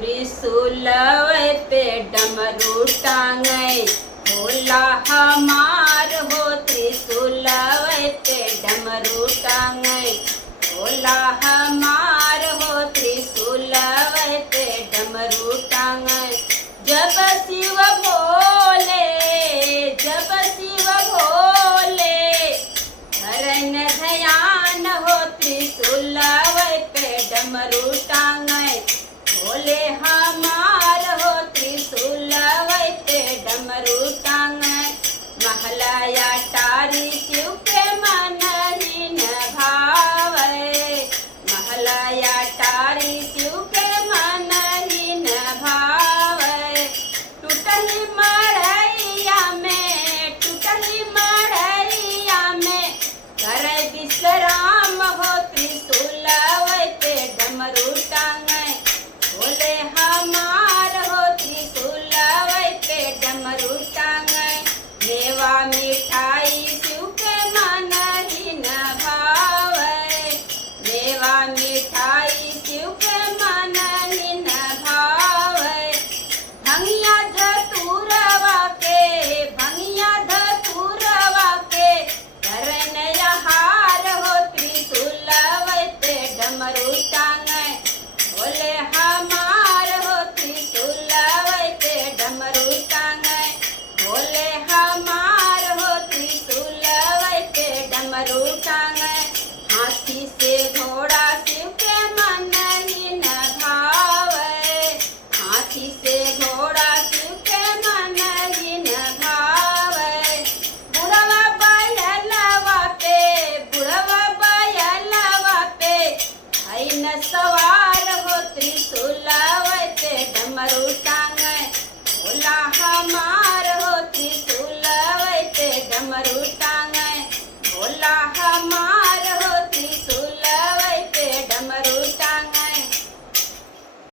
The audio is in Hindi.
त्रिशूल पे डमरू टांगे भोला हमार हो। त्रिशूल पे डमरू टांगे भोला हमार हो। त्रिशूल पे डमरू टांगे जब शिव भोले जब शिव भोले धरन ध्यान हो। त्रिशूल पे डमरू टांगे भोले हमार हो। त्रिशूल पे डमरू टांगे महलाया टारी शिव के मन ही न भावे। महलाया टारी शिव के मन ही न भावे। टूटही मड़ैया में टूटही मड़ैया में करे विश्राम हो। त्रिशूल पे डमरू टांगे भोले हमार हो। त्रिशूल पे डमरू टांगे मेवा मिठाई शिव के मन ही न भावे। मेवा मिठाई शिव के मन ही न भावे। भंगिया धतूरवा के धरन हार हो। त्रिशूल पे डमरू टांगे भोले हमार हो। त्रिशूल पे डमरू टांगे भोले हमार हो। त्रिशूल पे डमरू टांगे हाथी से घोड़ा शिव के मन ही न भावे। हाथी से घोड़ा शिव के मन ही न भावे। बुढ़वा बैलवा पे है न सवार हो। त्रिशूल पे डमरू टांगे